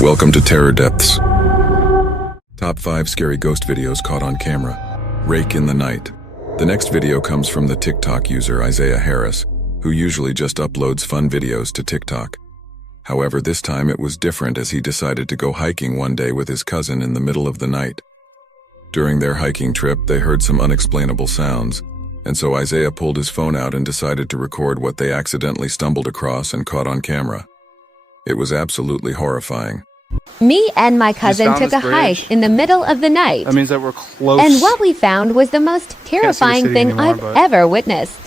Welcome to Terror Depths. Top 5 scary ghost videos caught on camera. Rake in the night. The next video comes from the TikTok user Isaiah Harris, who usually just uploads fun videos to TikTok. However, this time it was different as he decided to go hiking one day with his cousin in the middle of the night. During their hiking trip, they heard some unexplainable sounds, and so Isaiah pulled his phone out and decided to record what they accidentally stumbled across and caught on camera. It was absolutely horrifying. Me and my cousin took a hike in the middle of the night. That means that we're close. And what we found was the most terrifying thing I've ever witnessed.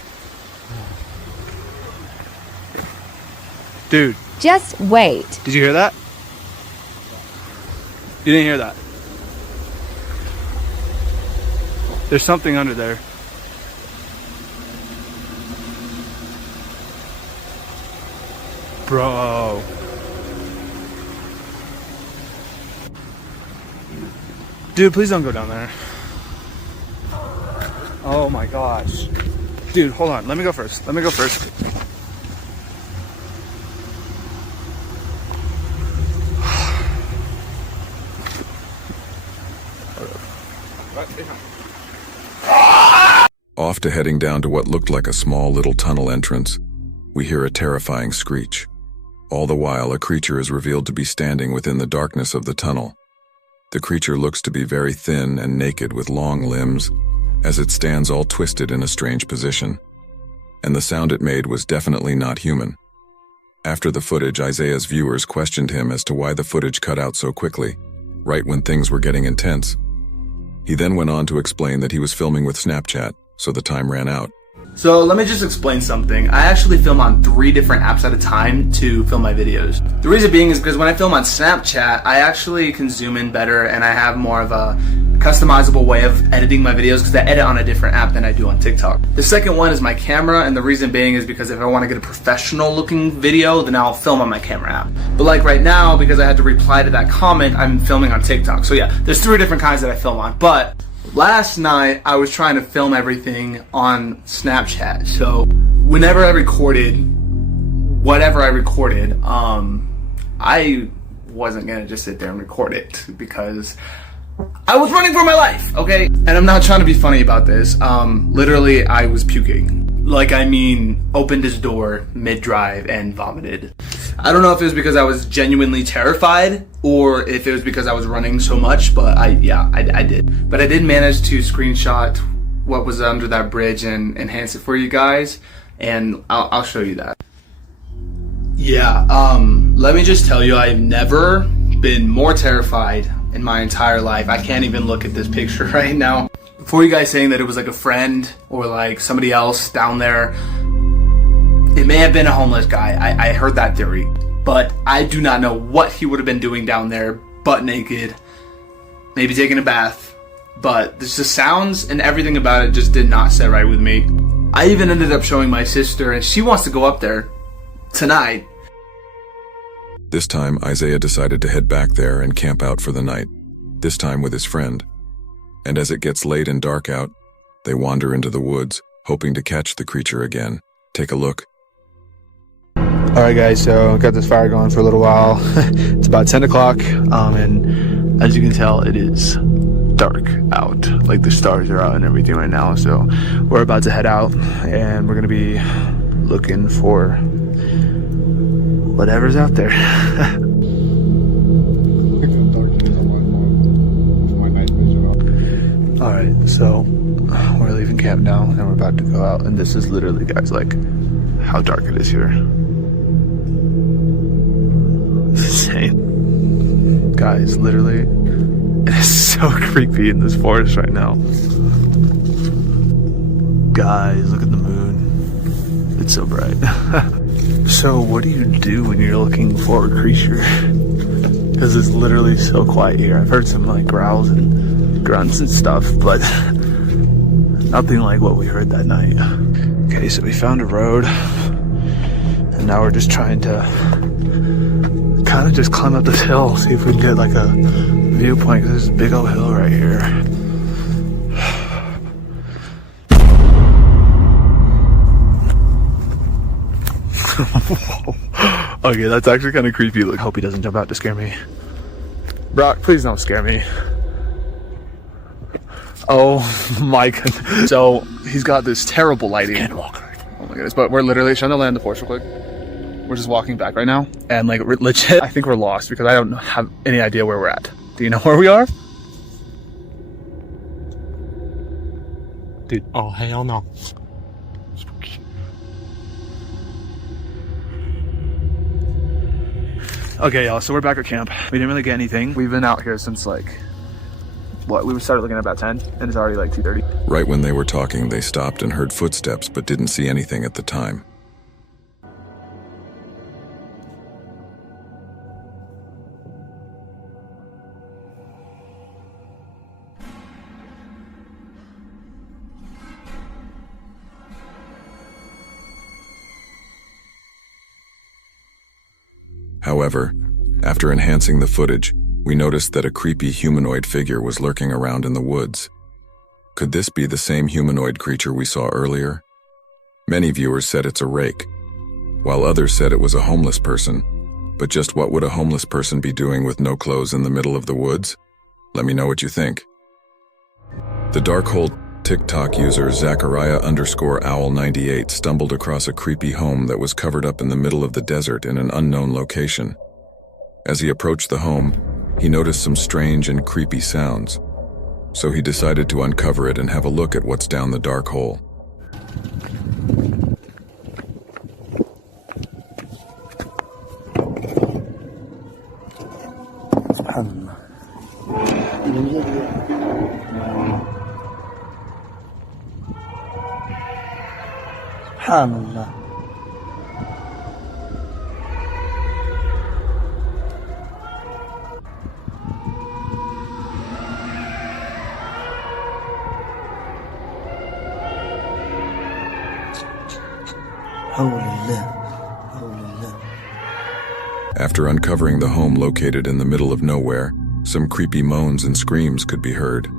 Dude. Just wait. Did you hear that? You didn't hear that. There's something under there. Bro. Dude, please don't go down there. Oh my gosh. Dude, hold on. Let me go first. Let me go first. Off to heading down to what looked like a small little tunnel entrance, we hear a terrifying screech. All the while, a creature is revealed to be standing within the darkness of the tunnel. The creature looks to be very thin and naked with long limbs, as it stands all twisted in a strange position. And the sound it made was definitely not human. After the footage, Isaiah's viewers questioned him as to why the footage cut out so quickly, right when things were getting intense. He then went on to explain that he was filming with Snapchat, so the time ran out. So let me just explain something. I actually film on 3 different apps at a time to film my videos. The reason being is because when I film on Snapchat, I actually can zoom in better and I have more of a customizable way of editing my videos because I edit on a different app than I do on TikTok. The second one is my camera, and the reason being is because if I want to get a professional looking video, then I'll film on my camera app. But like right now, because I had to reply to that comment, I'm filming on TikTok. So yeah, there's 3 different kinds that I film on. But last night, I was trying to film everything on Snapchat. So whenever I recorded, whatever I recorded, I wasn't gonna just sit there and record it because I was running for my life, okay? And I'm not trying to be funny about this. Literally, I was puking. Like, I mean, opened his door mid-drive and vomited. I don't know if it was because I was genuinely terrified or if it was because I was running so much, but I did. But I did manage to screenshot what was under that bridge and enhance it for you guys, and I'll show you that. Yeah, let me just tell you, I've never been more terrified in my entire life. I can't even look at this picture right now. Before you guys saying that it was like a friend or like somebody else down there, it may have been a homeless guy. I heard that theory, but I do not know what he would have been doing down there, butt naked, maybe taking a bath, but the sounds and everything about it just did not sit right with me. I even ended up showing my sister, and she wants to go up there tonight. This time, Isaiah decided to head back there and camp out for the night, this time with his friend. And as it gets late and dark out, they wander into the woods, hoping to catch the creature again. Take a look. Alright guys, so got this fire going for a little while. It's about 10 o'clock, and as you can tell, it is dark out. Like, the stars are out and everything right now, so we're about to head out, and we're gonna be looking for whatever's out there. Alright, so we're leaving camp now and we're about to go out, and this is literally, guys, like how dark it is here. It's insane. Guys, literally, it is so creepy in this forest right now. Guys, look at the moon. It's so bright. So what do you do when you're looking for a creature? Because it's literally so quiet here. I've heard some like growls and grunts and stuff, but nothing like what we heard that night. Okay, so we found a road, and now we're just trying to kind of just climb up this hill, see if we can get like a viewpoint, because there's a big old hill right here. Okay, that's actually kind of creepy. Like, hope he doesn't jump out to scare me. Brock, please don't scare me. Oh my goodness. So he's got this terrible lighting. Oh my goodness. But we're literally trying to land the force real quick. We're just walking back right now. And like legit, I think we're lost because I don't have any idea where we're at. Do you know where we are? Dude, oh hell no. Spooky. Okay, y'all, so we're back at camp. We didn't really get anything. We've been out here since like, what, we started looking at about 10 and it's already like 2:30. Right when they were talking, they stopped and heard footsteps but didn't see anything at the time. However, after enhancing the footage, we noticed that a creepy humanoid figure was lurking around in the woods. Could this be the same humanoid creature we saw earlier? Many viewers said it's a rake, while others said it was a homeless person. But just what would a homeless person be doing with no clothes in the middle of the woods? Let me know what you think. The dark hole TikTok user Zachariah_owl98 stumbled across a creepy home that was covered up in the middle of the desert in an unknown location. As he approached the home, he noticed some strange and creepy sounds. So he decided to uncover it and have a look at what's down the dark hole. After uncovering the home located in the middle of nowhere, some creepy moans and screams could be heard.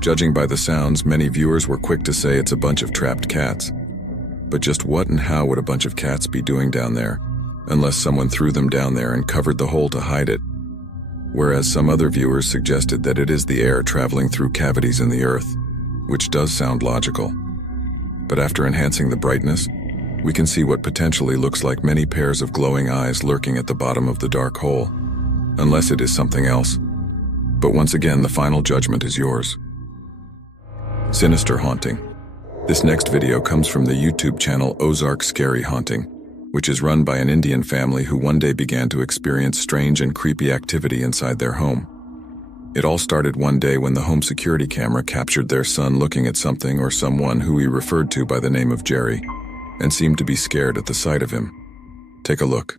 Judging by the sounds, many viewers were quick to say it's a bunch of trapped cats. But just what and how would a bunch of cats be doing down there, unless someone threw them down there and covered the hole to hide it? Whereas some other viewers suggested that it is the air traveling through cavities in the earth, which does sound logical. But after enhancing the brightness, we can see what potentially looks like many pairs of glowing eyes lurking at the bottom of the dark hole, unless it is something else. But once again, the final judgment is yours. Sinister haunting. This next video comes from the YouTube channel Ozark Scary Haunting, which is run by an Indian family who one day began to experience strange and creepy activity inside their home. It all started one day when the home security camera captured their son looking at something or someone who he referred to by the name of Jerry, and seemed to be scared at the sight of him. Take a look.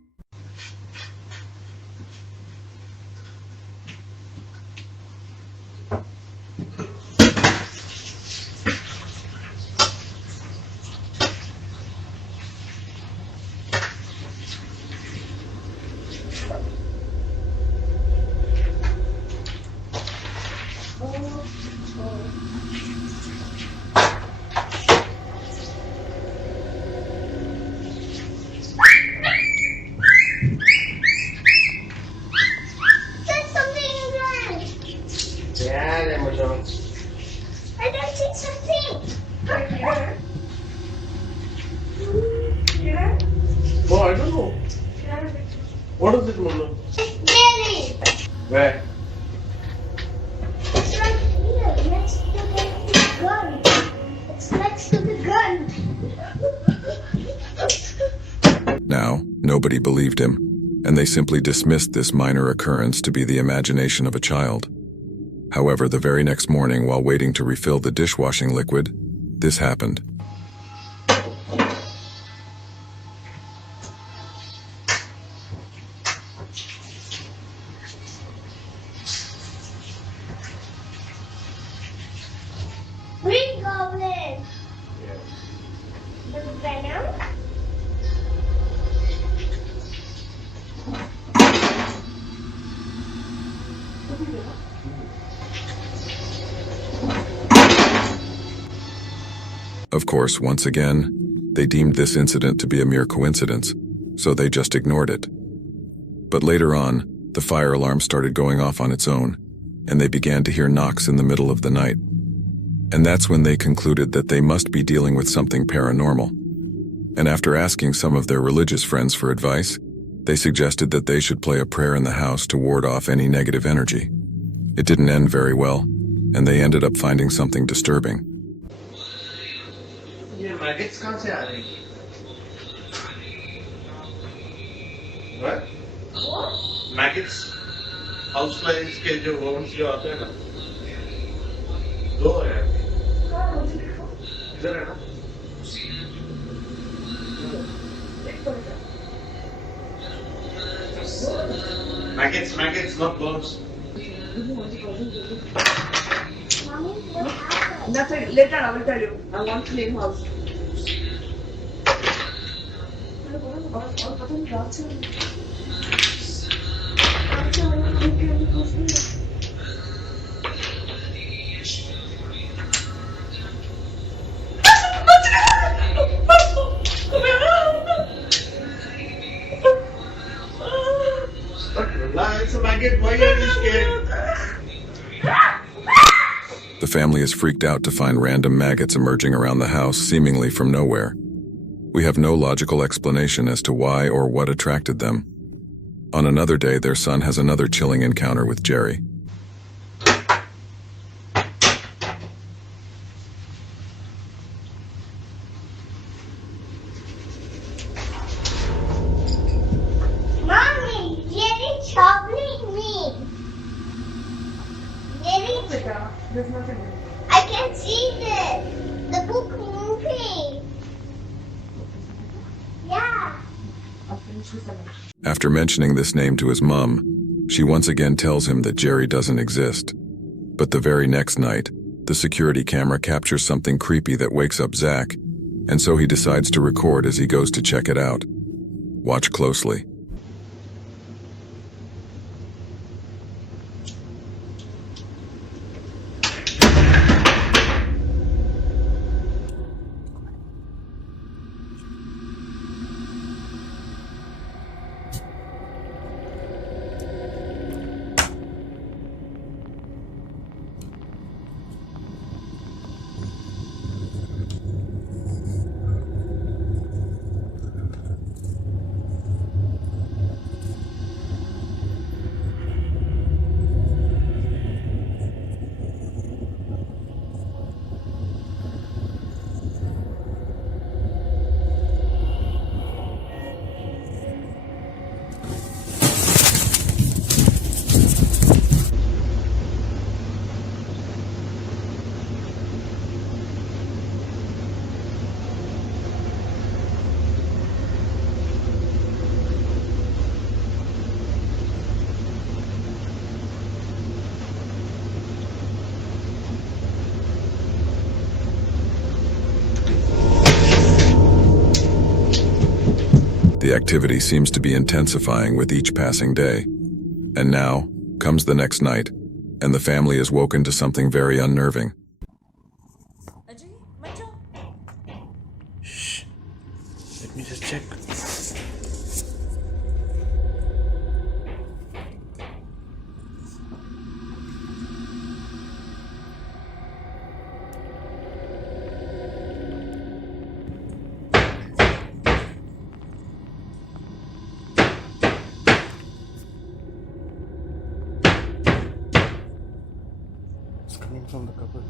I don't see something. Here. Here. Oh, I don't know. What is it, Meulen? Jerry. Where? It's right here, next to the gun. It's next to the gun. Now, nobody believed him, and they simply dismissed this minor occurrence to be the imagination of a child. However, the very next morning, while waiting to refill the dishwashing liquid, this happened. Green Goblin. The Venom. Of course, once again, they deemed this incident to be a mere coincidence, so they just ignored it. But later on, The fire alarm started going off on its own, and they began to hear knocks in the middle of the night. And that's when they concluded that they must be dealing with something paranormal. And after asking some of their religious friends for advice, they suggested that they should play a prayer in the house to ward off any negative energy. It didn't end very well, and they ended up finding something disturbing. ये maggots कहाँ से आ रही हैं? What? Maggots, houseflies के जो worms जो आते हैं ना, दो हैं। इधर है ना? Maggots, not worms. Nothing. Later I will tell you. I want to name house. Relax, maggot. Why are you scared? The family is freaked out to find random maggots emerging around the house, seemingly from nowhere. We have no logical explanation as to why or what attracted them. On another day, their son has another chilling encounter with Jerry. Mommy, Jerry troubling me. Jerry, There's nothing. I can see the book moving. Yeah. I'll finish this one. After mentioning this name to his mom, she once again tells him that Jerry doesn't exist. But the very next night, the security camera captures something creepy that wakes up Zach, and so he decides to record as he goes to check it out. Watch closely. The activity seems to be intensifying with each passing day. And now comes the next night, and the family is woken to something very unnerving. Shh. Let me just check. It's coming from the cupboard.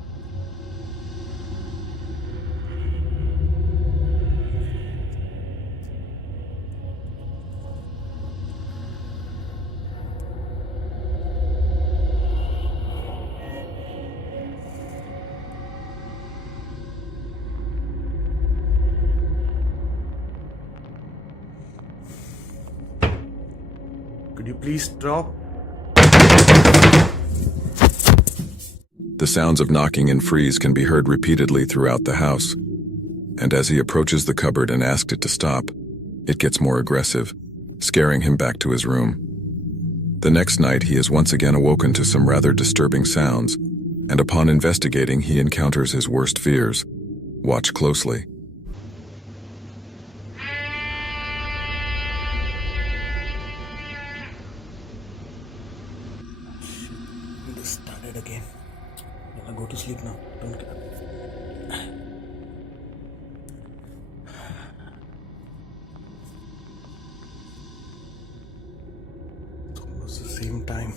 Could you please stop? The sounds of knocking and freeze can be heard repeatedly throughout the house. And as he approaches the cupboard and asks it to stop, it gets more aggressive, scaring him back to his room. The next night, he is once again awoken to some rather disturbing sounds, and upon investigating, he encounters his worst fears. Watch closely. scared again. I'll go to sleep now. Don't get up. It's almost the same time.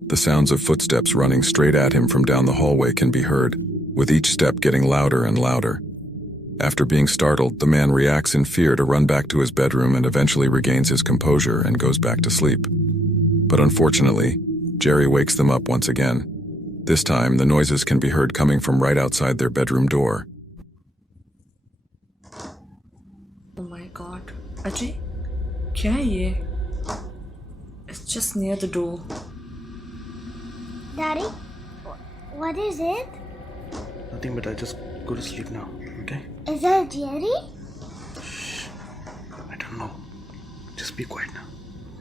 The sounds of footsteps running straight at him from down the hallway can be heard, with each step getting louder and louder. After being startled, the man reacts in fear to run back to his bedroom and eventually regains his composure and goes back to sleep. But unfortunately, Jerry wakes them up once again. This time, the noises can be heard coming from right outside their bedroom door. Oh my god. Ajay? क्या है ये? It's just near the door. Daddy, what is it? Nothing, but I just go to sleep now, okay? Is that Jerry? I don't know. Just be quiet now.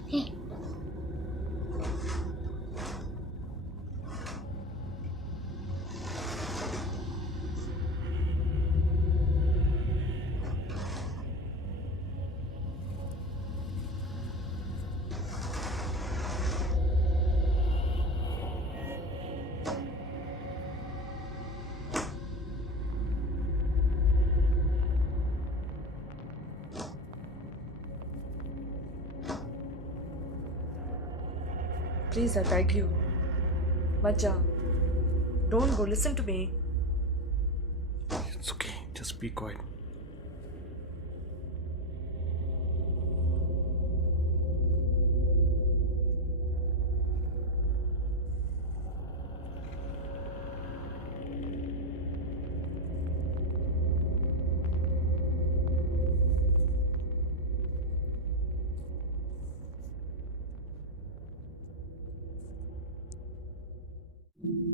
Hey. Please, I beg you. Maja, don't go. Listen to me. It's okay. Just be quiet.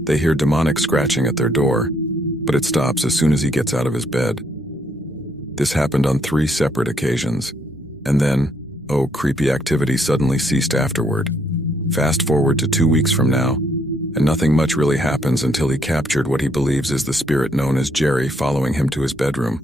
They hear demonic scratching at their door, but it stops as soon as he gets out of his bed. This happened on 3 separate occasions, and then, creepy activity suddenly ceased afterward. Fast forward to 2 weeks from now, and nothing much really happens until he captured what he believes is the spirit known as Jerry following him to his bedroom.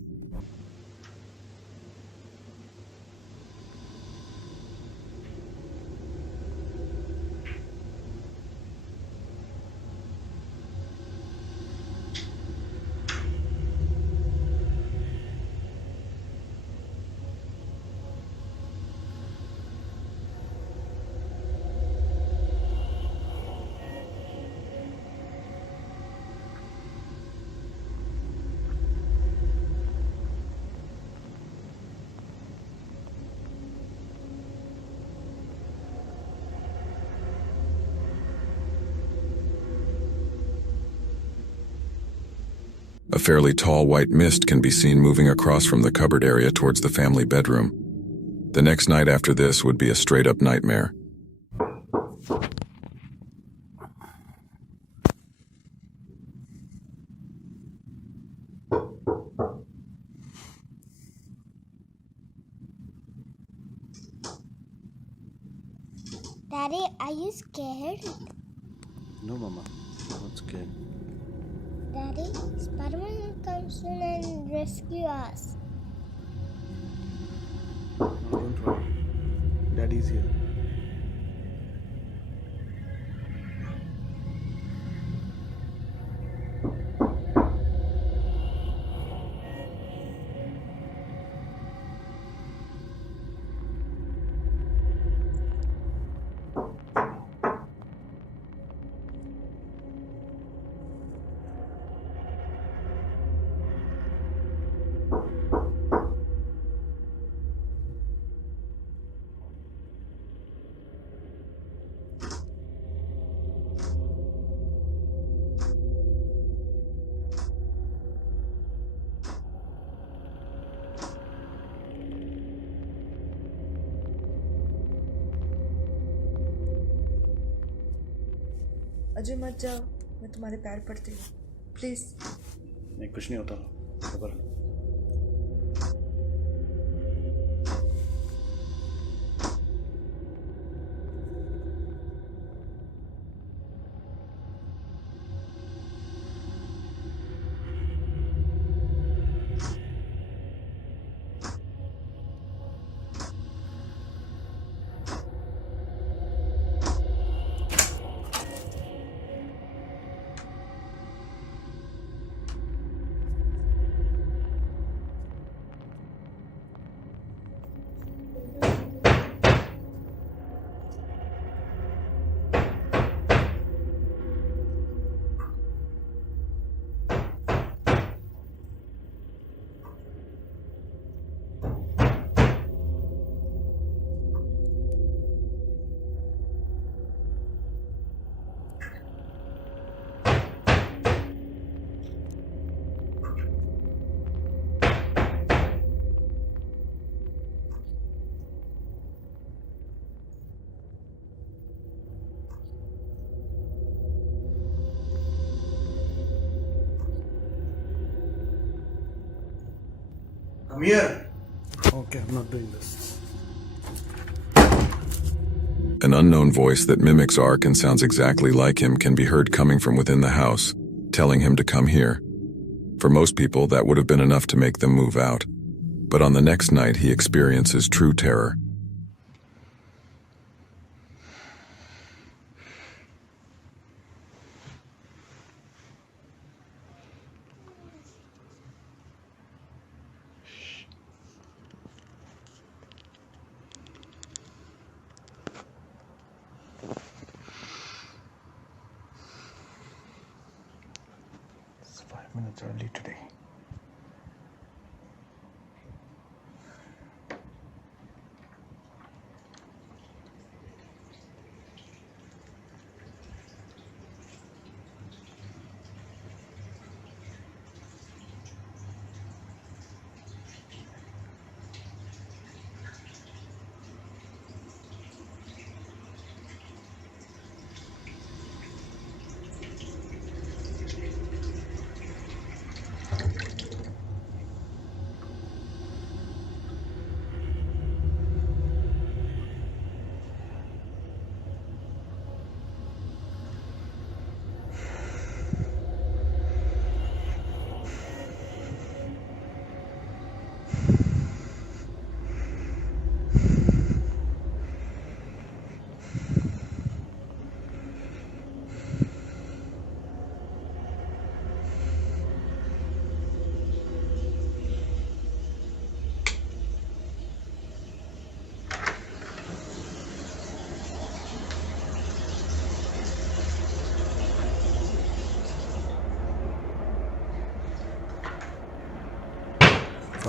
A fairly tall white mist can be seen moving across from the cupboard area towards the family bedroom. The next night after this would be a straight-up nightmare. Daddy, are you scared? No, Mama. I'm not scared. Daddy, Spider-Man will come soon and rescue us. No, don't worry. Daddy's here. Ajay मत जाओ, मैं तुम्हारे पैर पड़ती हूँ, please. नहीं, कुछ नहीं होता, खबर। I'm here. Okay, I'm not doing this. An unknown voice that mimics Ark and sounds exactly like him can be heard coming from within the house, telling him to come here. For most people, that would have been enough to make them move out. But on the next night, he experiences true terror. It's 5 minutes early today.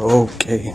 Okay.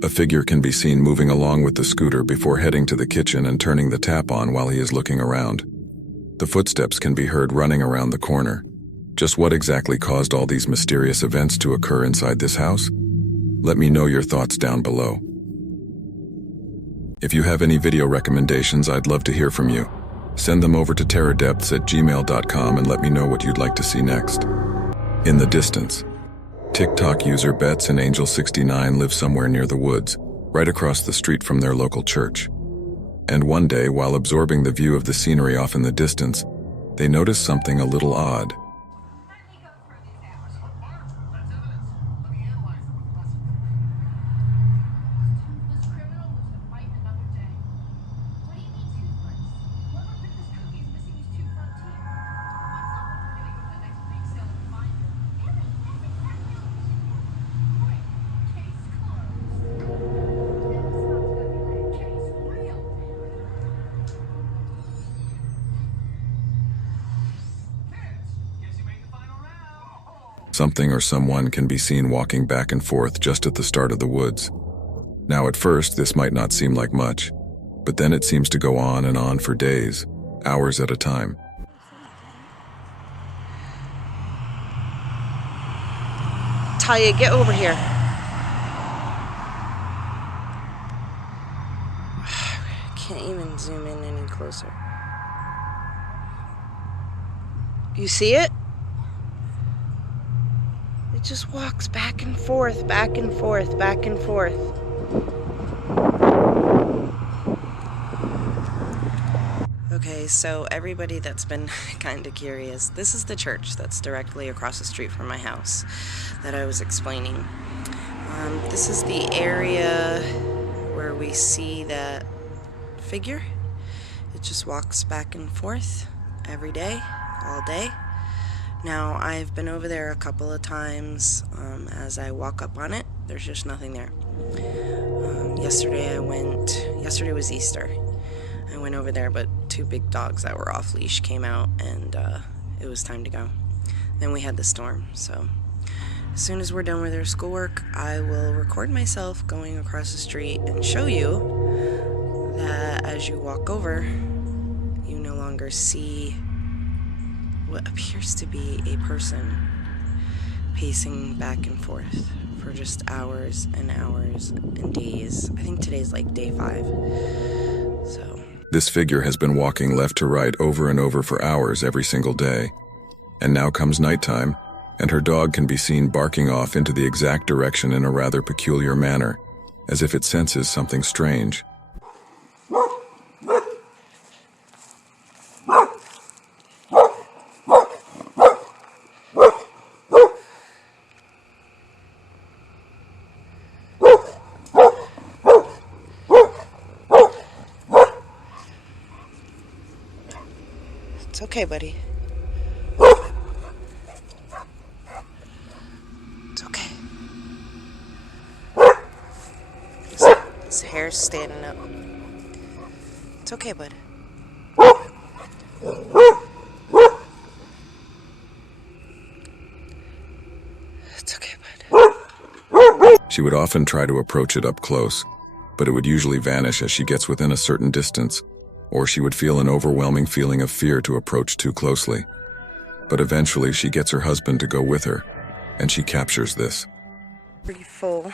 A figure can be seen moving along with the scooter before heading to the kitchen and turning the tap on while he is looking around. The footsteps can be heard running around the corner. Just what exactly caused all these mysterious events to occur inside this house? Let me know your thoughts down below. If you have any video recommendations, I'd love to hear from you. Send them over to terrordepths@gmail.com and let me know what you'd like to see next. In the distance, TikTok user Bets and Angel69 live somewhere near the woods, right across the street from their local church. And one day, while absorbing the view of the scenery off in the distance, they notice something a little odd. Something or someone can be seen walking back and forth just at the start of the woods. Now at first, this might not seem like much, but then it seems to go on and on for days, hours at a time. Talia, get over here. Can't even zoom in any closer. You see it? It just walks back and forth, back and forth, back and forth. Okay, so everybody that's been kind of curious, this is the church that's directly across the street from my house that I was explaining. This is the area where we see that figure. It just walks back and forth every day, all day. Now, I've been over there a couple of times. As I walk up on it, there's just nothing there. Yesterday was Easter. I went over there, but 2 big dogs that were off leash came out, and it was time to go. Then we had the storm, so as soon as we're done with our schoolwork, I will record myself going across the street and show you that as you walk over, you no longer see what appears to be a person pacing back and forth for just hours and hours and days. I think today's like day 5. So This figure has been walking left to right over and over for hours every single day. And now comes nighttime, and her dog can be seen barking off into the exact direction in a rather peculiar manner, as if it senses something strange. it's okay, buddy. It's okay. His hair's standing up. It's okay, bud. It's okay, bud. She would often try to approach it up close, but it would usually vanish as she gets within a certain distance, or she would feel an overwhelming feeling of fear to approach too closely. But eventually she gets her husband to go with her, and she captures this. Pretty full.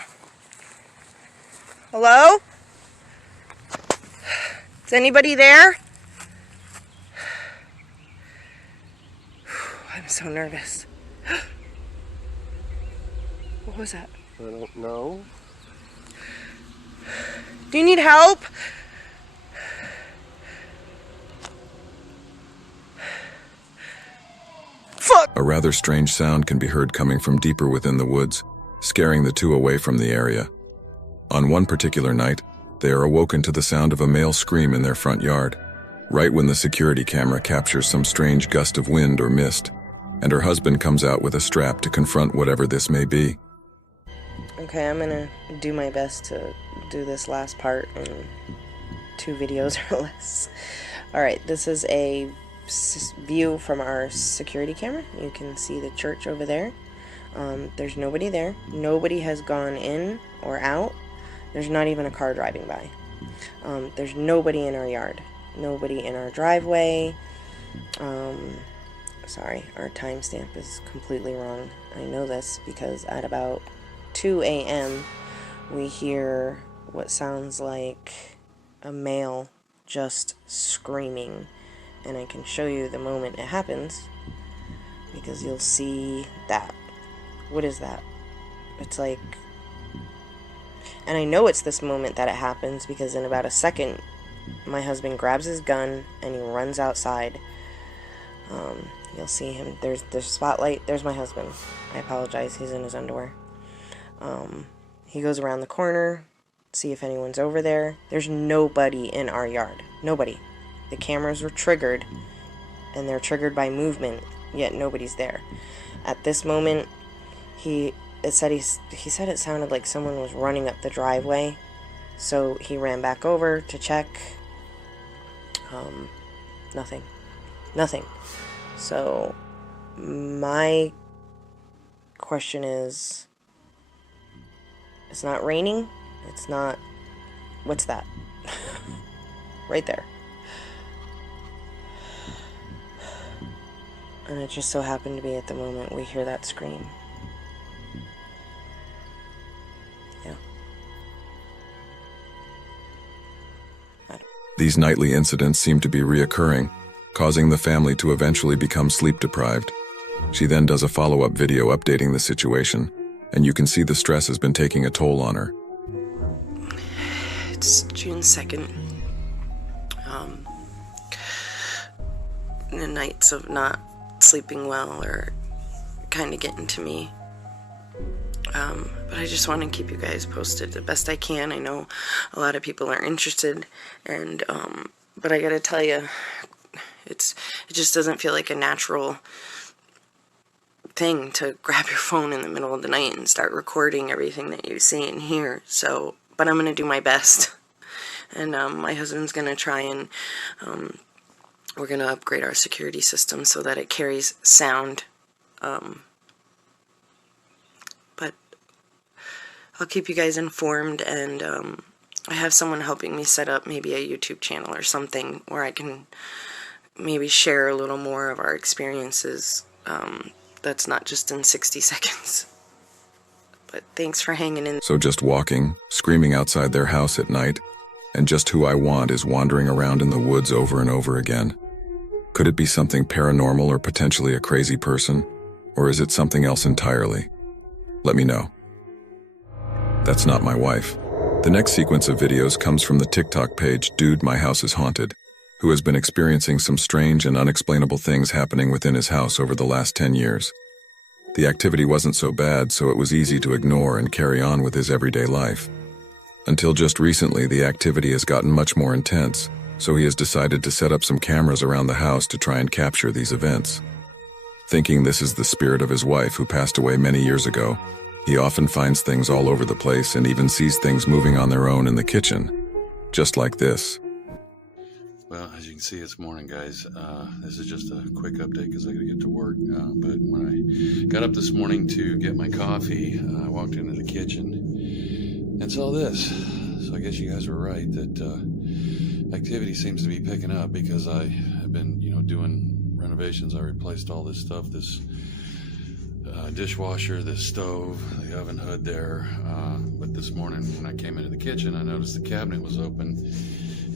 Hello? Is anybody there? I'm so nervous. What was that? I don't know. Do you need help? Fuck! A rather strange sound can be heard coming from deeper within the woods, scaring the two away from the area. On one particular night, they are awoken to the sound of a male scream in their front yard, right when the security camera captures some strange gust of wind or mist, and her husband comes out with a strap to confront whatever this may be. Okay, I'm gonna do my best to do this last part in 2 videos or less. Alright, this is a view from our security camera. You can see the church over there. There's nobody there. Nobody has gone in or out. There's not even a car driving by. There's nobody in our yard. Nobody in our driveway. sorry, our timestamp is completely wrong. I know this because at about 2 a.m. we hear what sounds like a male just screaming, and I can show you the moment it happens because you'll see that. What is that? It's like, and I know it's this moment that it happens because in about a second my husband grabs his gun and he runs outside. You'll see him. There's the spotlight. There's my husband. I apologize. He's in his underwear. He goes around the corner, see if anyone's over there. There's nobody in our yard. Nobody. The cameras were triggered, and they're triggered by movement, yet nobody's there. At this moment, he said it sounded like someone was running up the driveway, so he ran back over to check. Nothing. So my question is, it's not raining, it's not, what's that? Right there. And it just so happened to be at the moment we hear that scream. Yeah. These nightly incidents seem to be reoccurring, causing the family to eventually become sleep deprived. She then does a follow-up video updating the situation, and you can see the stress has been taking a toll on her. It's June 2nd. The nights of not sleeping well are kind of getting to me. But I just want to keep you guys posted the best I can. I know a lot of people are interested, and but I gotta tell you, it just doesn't feel like a natural thing to grab your phone in the middle of the night and start recording everything that you see and hear. So, but I'm gonna do my best, and my husband's gonna try and we're gonna upgrade our security system so that it carries sound. But I'll keep you guys informed, and I have someone helping me set up maybe a YouTube channel or something where I can maybe share a little more of our experiences. That's not just in 60 seconds. But thanks for hanging in. So just walking, screaming outside their house at night, and just who I want is wandering around in the woods over and over again. Could it be something paranormal or potentially a crazy person? Or is it something else entirely? Let me know. That's not my wife. The next sequence of videos comes from the TikTok page Dude My House is Haunted, who has been experiencing some strange and unexplainable things happening within his house over the last 10 years. The activity wasn't so bad, so it was easy to ignore and carry on with his everyday life. Until just recently, the activity has gotten much more intense, so he has decided to set up some cameras around the house to try and capture these events. Thinking this is the spirit of his wife who passed away many years ago, he often finds things all over the place and even sees things moving on their own in the kitchen. Just like this. Well, as you can see, it's morning, guys. This is just a quick update because I gotta get to work. But when I got up this morning to get my coffee, I walked into the kitchen and saw this. So I guess you guys were right that activity seems to be picking up because I have been, doing renovations. I replaced all this stuff, this dishwasher, this stove, the oven hood there. But this morning when I came into the kitchen, I noticed the cabinet was open,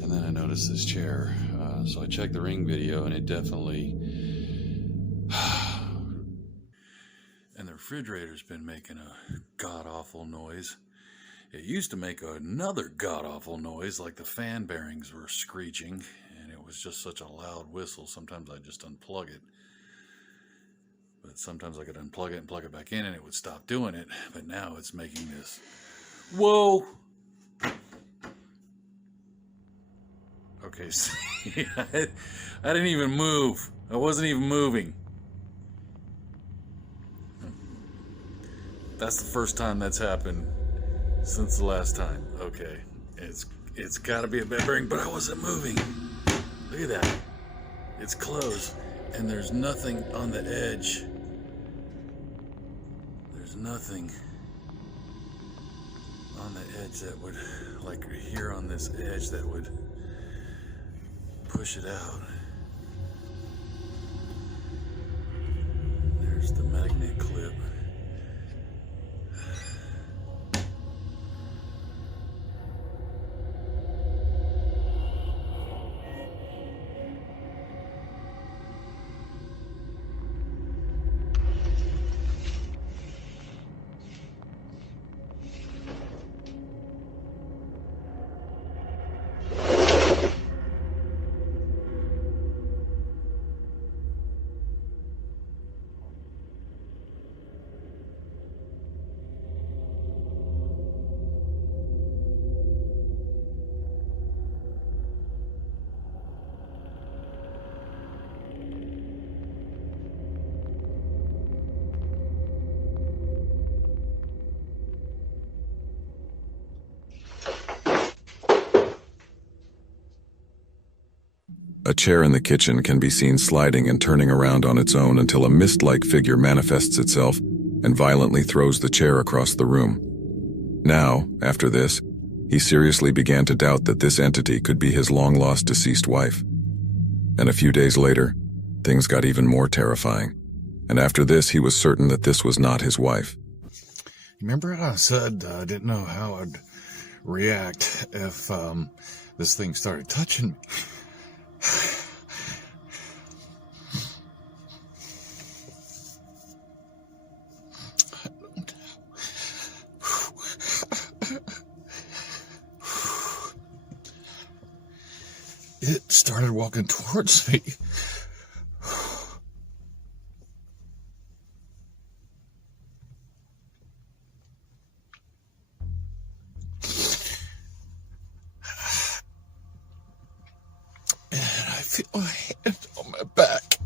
and then I noticed this chair. So I checked the Ring video, and it definitely... and the refrigerator's been making a god-awful noise. It used to make another god-awful noise, like the fan bearings were screeching, and it was just such a loud whistle. Sometimes I'd just unplug it. But sometimes I could unplug it and plug it back in, and it would stop doing it. But now it's making this... Whoa! Okay, see, I didn't even move. I wasn't even moving. That's the first time that's happened since the last time. Okay, it's got to be a bed bearing, but I wasn't moving. Look at that. It's closed, and there's nothing on the edge. There's nothing on the edge that would, like here on this edge, that would push it out. just a magnet clip. A chair in the kitchen can be seen sliding and turning around on its own until a mist-like figure manifests itself and violently throws the chair across the room. Now, after this, he seriously began to doubt that this entity could be his long-lost deceased wife. And a few days later, things got even more terrifying. And after this, he was certain that this was not his wife. Remember I said I didn't know how I'd react if this thing started touching me? It started walking towards me. Feel my hand on my back.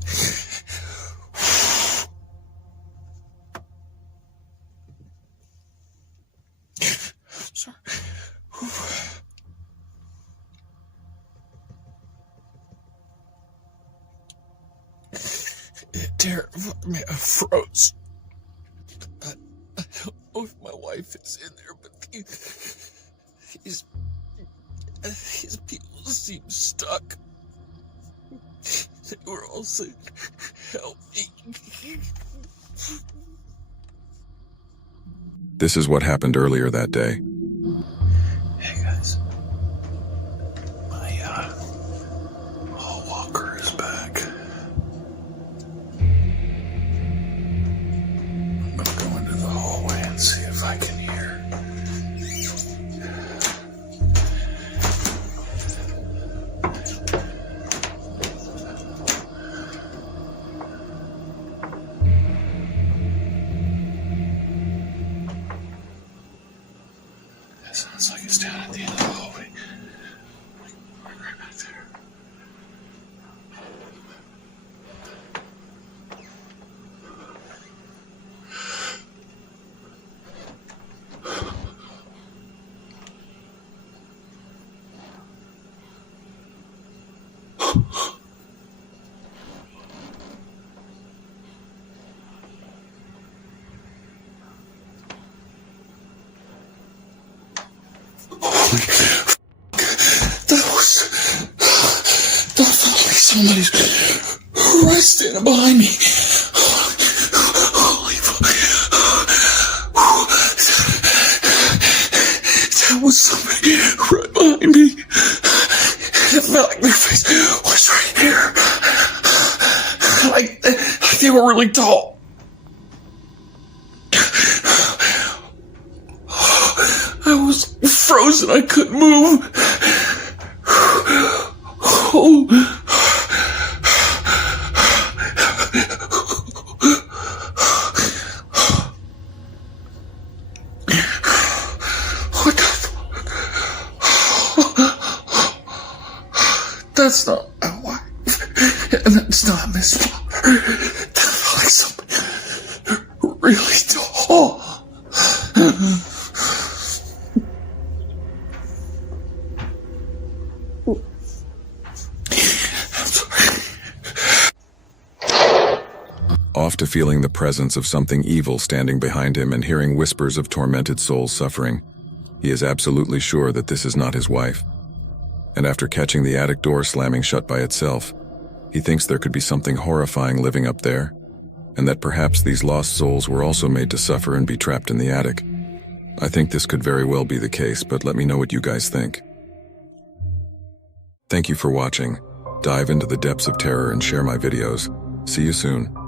Sorry. It terrified me. I froze. I don't know if my wife is in there, but his people seem stuck. They were all saying, "Help me." This is what happened earlier that day. Hey guys, my hall walker is back. I'm gonna go into the hallway and see if I can hear. Sounds like it's down at the end of the hallway. Right back there. Definitely somebody's right standing behind me. Holy fuck. That was somebody right behind me. It felt like their face was right here. Like they were really tall. I was frozen. I couldn't move. Oh. What the fuck? That's not my wife. And that's not Miss Potter. That felt like something really tall. Off to feeling the presence of something evil standing behind him and hearing whispers of tormented souls suffering, he is absolutely sure that this is not his wife. And after catching the attic door slamming shut by itself, he thinks there could be something horrifying living up there, and that perhaps these lost souls were also made to suffer and be trapped in the attic. I think this could very well be the case, but let me know what you guys think. Thank you for watching. Dive into the depths of terror and share my videos. See you soon.